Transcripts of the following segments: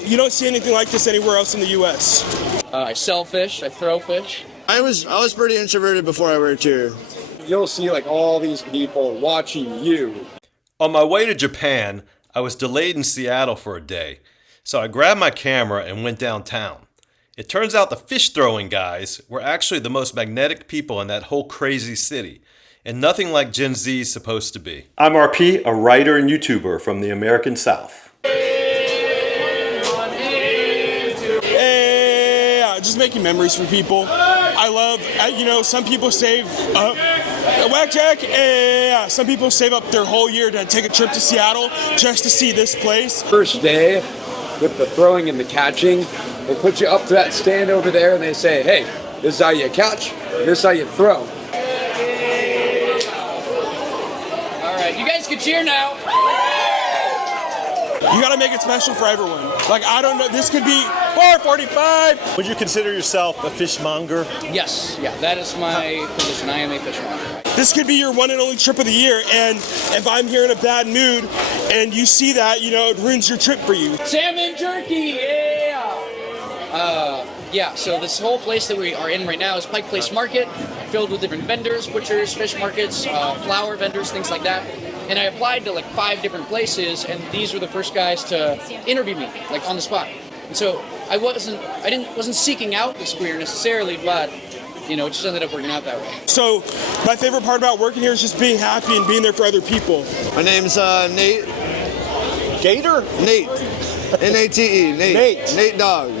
You don't see anything like this anywhere else in the U.S. I sell fish, I throw fish. I was pretty introverted before I worked here. You'll see like all these people watching you. On my way to Japan, I was delayed in Seattle for a day, so I grabbed my camera and went downtown. It turns out the fish throwing guys were actually the most magnetic people in that whole crazy city, and nothing like Gen Z is supposed to be. I'm RP, a writer and YouTuber from the American South. Just making memories for people. I love, some people save up, whackjack, some people save up their whole year to take a trip to Seattle just to see this place. First day with the throwing and the catching, they put you up to that stand over there and they say, hey, this is how you catch, this is how you throw. All right, you guys can cheer now. You gotta make it special for everyone. Like, I don't know, this could be 4:45. Would you consider yourself a fishmonger? Yes, yeah, that is my position. I am a fishmonger. This could be your one and only trip of the year, and if I'm here in a bad mood and you see that, it ruins your trip for you. Salmon jerky, yeah, so this whole place that we are in right now is Pike Place Market, filled with different vendors, butchers, fish markets, flower vendors, things like that. And I applied to like 5 different places, and these were the first guys to interview me, like on the spot. And so I wasn't seeking out this career necessarily, but it just ended up working out that way. So my favorite part about working here is just being happy and being there for other people. My name's Nate. Gator? Nate. N-A-T-E. Nate. Nate Dog.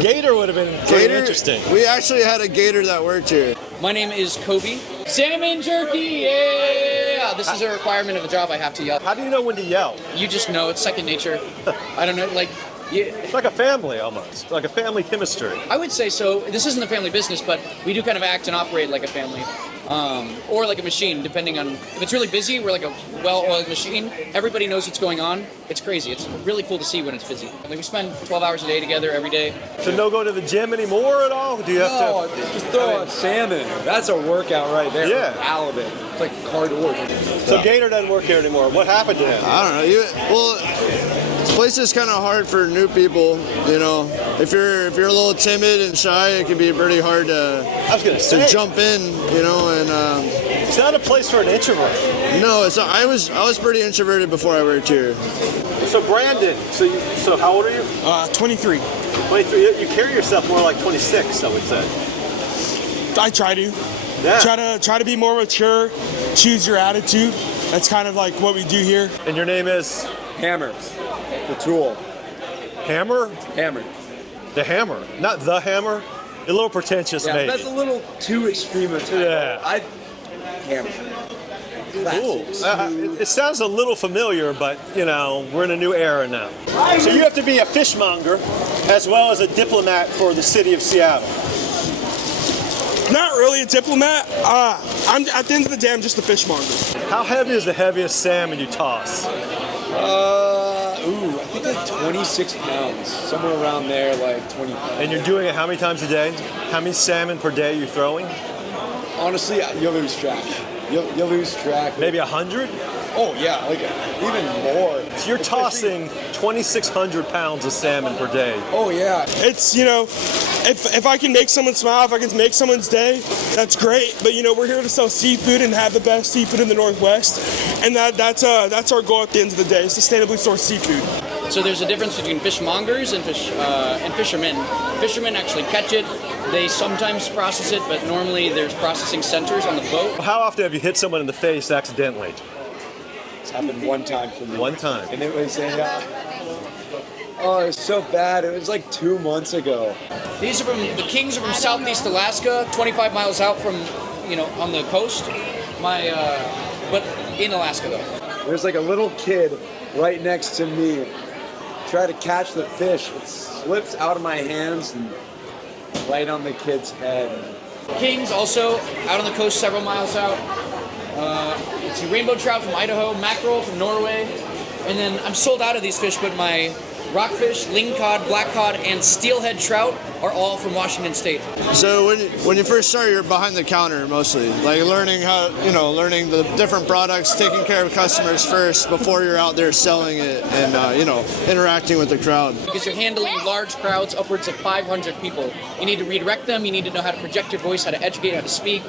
Gator would have been pretty interesting. We actually had a gator that worked here. My name is Kobi. Salmon jerky, yeah! This is a requirement of the job. I have to yell. How do you know when to yell? You just know. It's second nature. I don't know, like... Yeah. It's like a family almost, like a family chemistry. I would say so. This isn't a family business, but we do kind of act and operate like a family. Or like a machine, depending on... If it's really busy, we're like a well-oiled machine. Everybody knows what's going on. It's crazy. It's really cool to see when it's busy. Like we spend 12 hours a day together every day. So no go to the gym anymore at all? Do you have to... Just throw on salmon. That's a workout right there. Yeah. All of it. It's like hard work. So Gator doesn't work here anymore. What happened to him? I don't know. This place is kind of hard for new people. If you're a little timid and shy, it can be pretty hard to jump in. And it's not a place for an introvert. No, I was pretty introverted before I worked here. So Brandon, so how old are you? 23. 23. You carry yourself more like 26, I would say. I try to. Yeah. Try to be more mature. Choose your attitude. That's kind of like what we do here. And your name is? Hammers. The tool. Hammer? Hammer. The hammer, not the hammer. A little pretentious, maybe. That's a little too extreme. Yeah. Hammer. Cool. It sounds a little familiar, but we're in a new era now. So you have to be a fishmonger as well as a diplomat for the city of Seattle. Not really a diplomat. I'm at the end of the day, I'm just a fishmonger. How heavy is the heaviest salmon you toss? I think like 26 pounds, somewhere around there, like 25. And you're doing it how many times a day? How many salmon per day are you throwing? Honestly, you'll lose track. You'll lose track. Maybe 100? Oh yeah, like even more. So you're tossing 2,600 pounds of salmon per day. Oh yeah. It's if I can make someone smile, if I can make someone's day, that's great. But we're here to sell seafood and have the best seafood in the Northwest, and that's our goal at the end of the day: sustainably sourced seafood. So there's a difference between fishmongers and fishermen. Fishermen actually catch it. They sometimes process it, but normally there's processing centers on the boat. How often have you hit someone in the face accidentally? It's happened one time for me. One time. And it was it was so bad. It was like 2 months ago. These are the kings are from Southeast Alaska, 25 miles out from, on the coast. But in Alaska though. There's like a little kid right next to me. Try to catch the fish. It slips out of my hands and right on the kid's head. Kings also out on the coast, several miles out. It's rainbow trout from Idaho, mackerel from Norway, and then I'm sold out of these fish, but my rockfish, lingcod, black cod, and steelhead trout are all from Washington State. So when you first start, you're behind the counter mostly, like learning learning the different products, taking care of customers first before you're out there selling it, and interacting with the crowd. Because you're handling large crowds, upwards of 500 people. You need to redirect them, you need to know how to project your voice, how to educate, how to speak,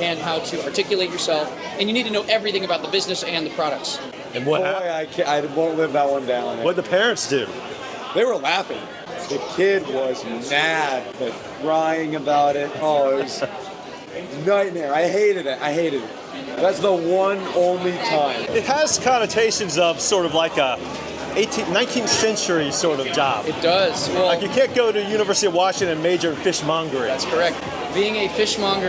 and how to articulate yourself. And you need to know everything about the business and the products. And what Boy, happened? I won't live that one down. What did the parents do? They were laughing. The kid was mad, but crying about it. Oh, it was a nightmare. I hated it. That's the one only time. It has connotations of sort of like a 19th century sort of job. It does. Well, Like you can't go to University of Washington and major in fishmongering. that's correct. Being a fishmonger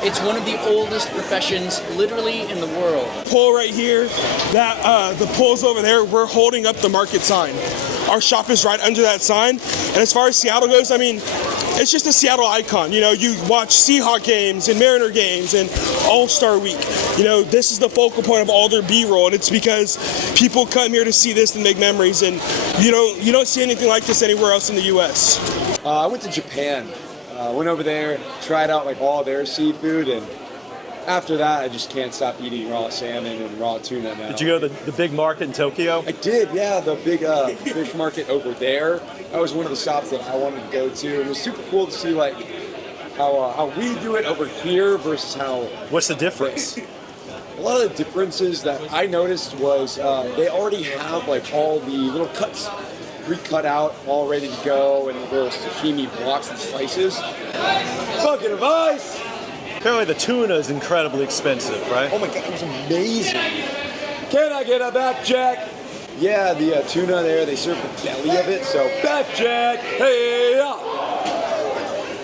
it's one of the oldest professions literally in the world. Pole right here, the pole's over there, we're holding up the market sign. Our shop is right under that sign. And as far as Seattle goes, I mean, it's just a Seattle icon. You know, you watch Seahawks games and Mariner games and All-Star Week. You know, this is the focal point of all their B-roll, and it's because people come here to see this and make memories, and you don't see anything like this anywhere else in the U.S. I went to Japan. Went over there, tried out like all their seafood, and after that, I just can't stop eating raw salmon and raw tuna now. Did you go to the big market in Tokyo? I did, yeah, the big fish market over there. That was one of the shops that I wanted to go to. It was super cool to see like how we do it over here versus how. What's the difference? A lot of the differences that I noticed was they already have like all the little cuts pre-cut out, all ready to go, and the little sashimi blocks and slices. Bucket of ice! Apparently the tuna is incredibly expensive, right? Oh my god, it was amazing. Can I get a back jack? Yeah, the tuna there, they serve the belly of it, so back jack, hey ya!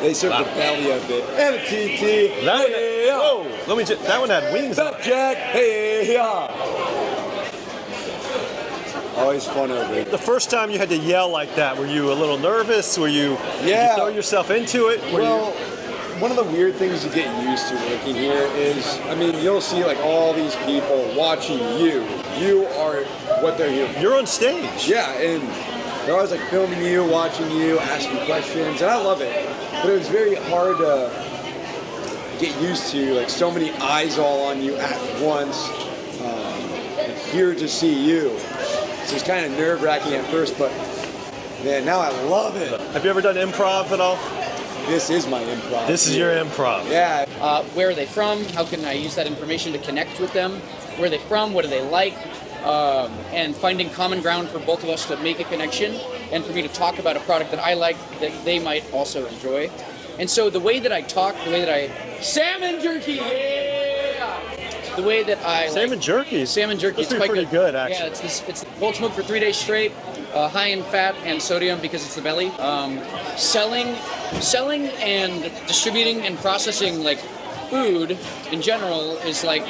They serve the belly of it, and a TT, hey ya! Whoa, that one had wings on Back it. jack, hey ya! Always fun over it. The first time you had to yell like that, were you a little nervous? Did you throw yourself into it? One of the weird things to get used to working here is, I mean, you'll see like all these people watching you. You are what they're here for. You're on stage. Yeah, and they're always like filming you, watching you, asking questions, and I love it. But it was very hard to get used to, like so many eyes all on you at once, and here to see you. So it's kind of nerve-wracking at first, but man, now I love it. Have you ever done improv at all? This is my improv. This is your improv. Yeah. Where are they from? How can I use that information to connect with them? Where are they from? What do they like? And finding common ground for both of us to make a connection, and for me to talk about a product that I like that they might also enjoy. And so the way that I talk, salmon jerky, yeah! The way that I Salmon jerky. Salmon jerky. It's It's quite pretty good, actually. Yeah, it's cold smoked for 3 days straight, high in fat and sodium because it's the belly. Selling and distributing and processing like food in general is like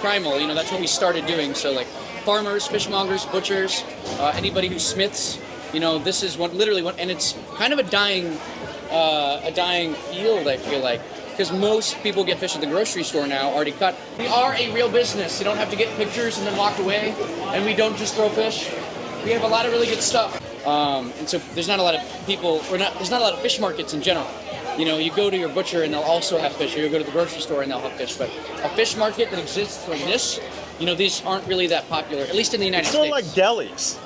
primal. You know, that's what we started doing. So like farmers, fishmongers, butchers, anybody who smiths. You know, this is literally one, and it's kind of a dying field. I feel like. Because most people get fish at the grocery store now, already cut. We are a real business. You don't have to get pictures and then walk away. And we don't just throw fish. We have a lot of really good stuff. And so there's not a lot of people, there's not a lot of fish markets in general. You know, you go to your butcher and they'll also have fish, or you go to the grocery store and they'll have fish. But a fish market that exists like this, you know, these aren't really that popular, at least in the United Sort States. of like delis.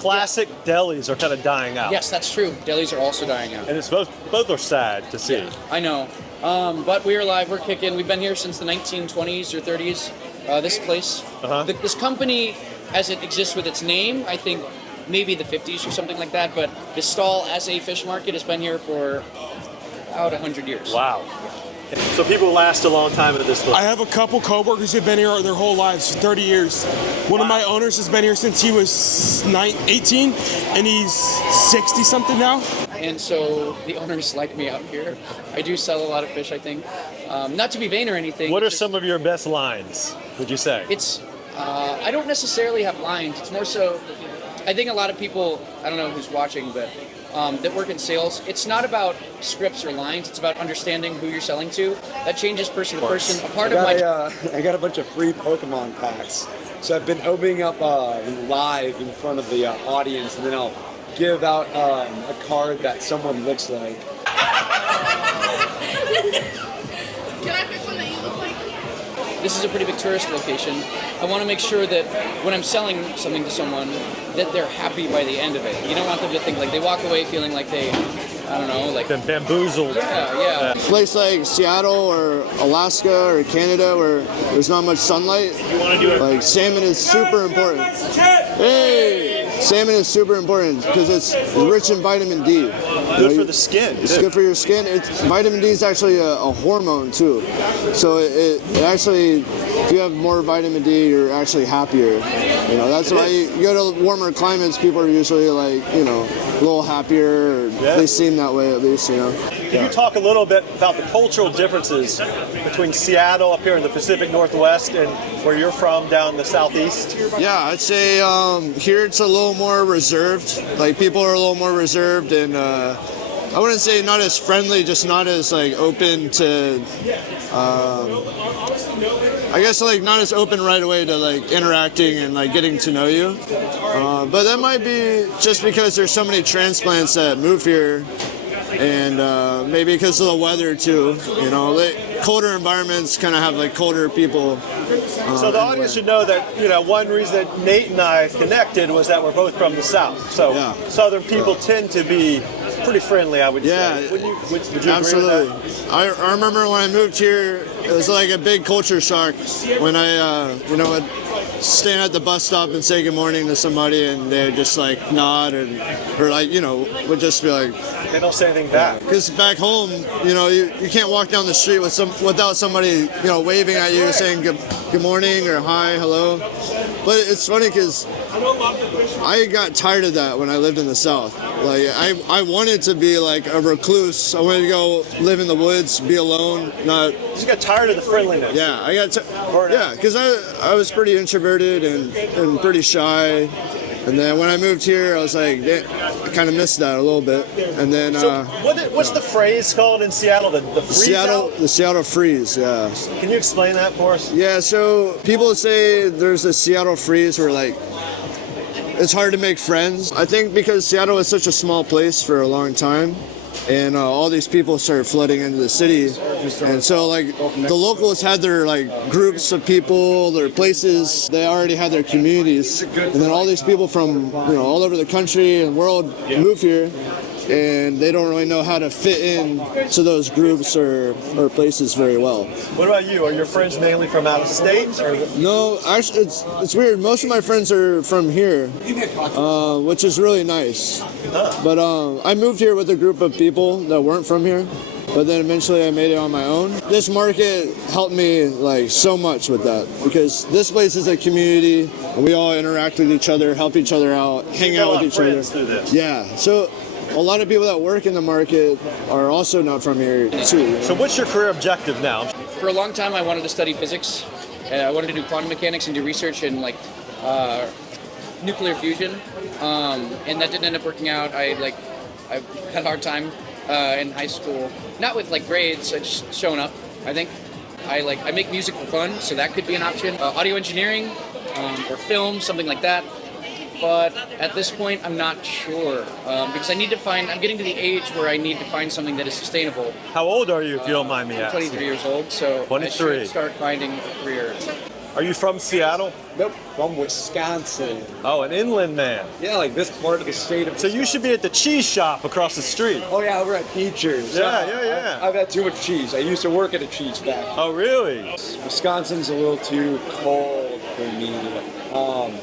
Classic delis are kind of dying out. Yes, that's true. Delis are also dying out. And it's both are sad to see. Yeah, I know. But we're alive, we're kicking. We've been here since the 1920s or 30s, this place. This company, as it exists with its name, I think maybe the 50s or something like that, but this stall as a fish market has been here for about 100 years. Wow. So people last a long time at this place. I have a couple coworkers who've been here their whole lives, 30 years. One of my owners has been here since he was 18, and he's 60-something now. And so the owners like me out here. I do sell a lot of fish, I think. Not to be vain or anything. What are some of your best lines, would you say? I don't necessarily have lines. It's more so, I think a lot of people, I don't know who's watching, but that work in sales, it's not about scripts or lines. It's about understanding who you're selling to. That changes person to person. A part of my I got a bunch of free Pokemon packs, so I've been opening up live in front of the audience, and then I'll give out a card that someone looks like. Can I pick one that you look like? This is a pretty big tourist location. I want to make sure that when I'm selling something to someone, that they're happy by the end of it. You don't want them to think like they walk away feeling like they, I don't know, like Been bamboozled. yeah. Place like Seattle or Alaska or Canada where there's not much sunlight, like salmon is super important. Hey! Salmon is super important because it's rich in vitamin D. Good for the skin. It's good for your skin. Vitamin D is actually a hormone too. So it actually, if you have more vitamin D, you're actually happier. That's why you go to warmer climates, people are usually like, a little happier, or they seem that way at least, Can you talk a little bit about the cultural differences between Seattle up here in the Pacific Northwest and where you're from down the Southeast? Yeah, I'd say here it's a little more reserved. Like people are a little more reserved, and I wouldn't say not as friendly, just not as like open to. I guess like not as open right away to like interacting and like getting to know you. But that might be just because there's so many transplants that move here, and maybe because of the weather too. Colder environments kind of have like colder people. So the audience should know that one reason that Nate and I connected was that we're both from the South. So Southern people tend to be pretty friendly, I would say. Would you agree absolutely. with that? I remember when I moved here, it was like a big culture shock when I would stand at the bus stop and say good morning to somebody, and they'd just like nod or like would just be like. They don't say anything back. Because back home, you can't walk down the street without somebody waving at you, saying good morning or hi, hello. But it's funny because I got tired of that when I lived in the South. Like I wanted to be like a recluse. I wanted to go live in the woods, be alone, not. You got tired of the friendliness. Yeah, I got. Because I was pretty introverted and pretty shy. And then when I moved here, I was like, I kind of missed that a little bit. And then, what's the phrase called in Seattle? The freeze out? The Seattle freeze. Yeah. Can you explain that for us? Yeah. So people say there's a Seattle freeze where like it's hard to make friends. I think because Seattle was such a small place for a long time. And all these people started flooding into the city, and so like the locals had their like groups of people, their places. They already had their communities, and then all these people from all over the country and world move here, and they don't really know how to fit in to those groups or places very well. What about you? Are your friends mainly from out of state? Or? No, actually, it's weird. Most of my friends are from here, which is really nice. But I moved here with a group of people that weren't from here. But then eventually I made it on my own. This market helped me like so much with that because this place is a community and we all interact with each other, help each other out, hang out with each other. Through this. Yeah. So a lot of people that work in the market are also not from here too. So what's your career objective now? For a long time, I wanted to study physics. I wanted to do quantum mechanics and do research in like nuclear fusion, and that didn't end up working out. I had a hard time in high school, not with like grades, just showing up. I think I make music for fun, so that could be an option. Audio engineering or film, something like that. But at this point, I'm not sure because I'm getting to the age where I need to find something that is sustainable. How old are you, if you don't mind me I'm asking? 23 years old, so 23. I should start finding a career. Are you from Seattle? Nope, from Wisconsin. Oh, an inland man. Yeah, like this part of the state of. So you should be at the cheese shop across the street. Oh yeah, over at Teachers. Yeah. I've had too much cheese. I used to work at a cheese factory. Oh, really? Wisconsin's a little too cold for me.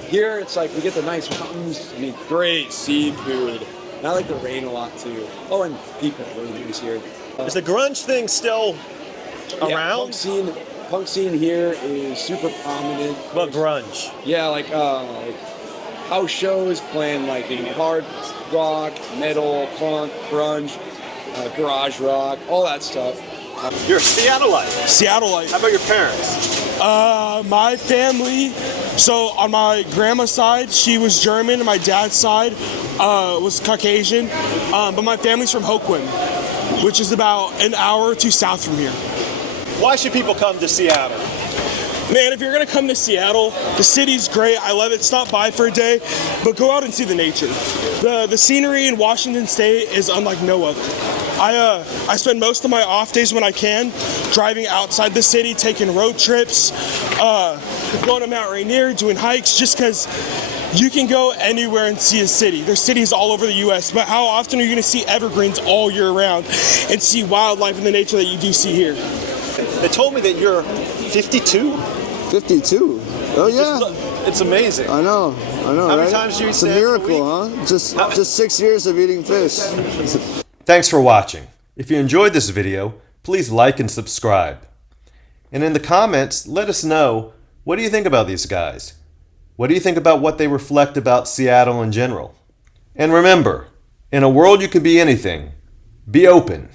Here it's like we get the nice mountains. I mean, great seafood. And I like the rain a lot too. Oh, and people really nice here. Is the grunge thing still around? Punk scene here is super prominent. What grunge? Yeah, like house shows playing like hard rock, metal, punk, grunge, garage rock, all that stuff. You're a Seattleite. Seattleite. How about your parents? My family So on my grandma's side, she was German, and my dad's side was Caucasian. But my family's from Hoquiam, which is about an hour or two south from here. Why should people come to Seattle? Man, if you're gonna come to Seattle, the city's great. I love it. Stop by for a day, but go out and see the nature. The scenery in Washington State is unlike no other. I spend most of my off days when I can driving outside the city, taking road trips, going to Mount Rainier, doing hikes, just because you can go anywhere and see a city. There's cities all over the U.S., but how often are you going to see evergreens all year round and see wildlife and the nature that you do see here? They told me that you're 52. 52. Oh yeah. It's amazing. I know. How many right? times do you eat It's a salmon a miracle, week? huh? Just 6 years of eating fish. Thanks for watching. If you enjoyed this video, please like and subscribe. And in the comments, let us know, what do you think about these guys? What do you think about what they reflect about Seattle in general? And remember, in a world you can be anything, be open.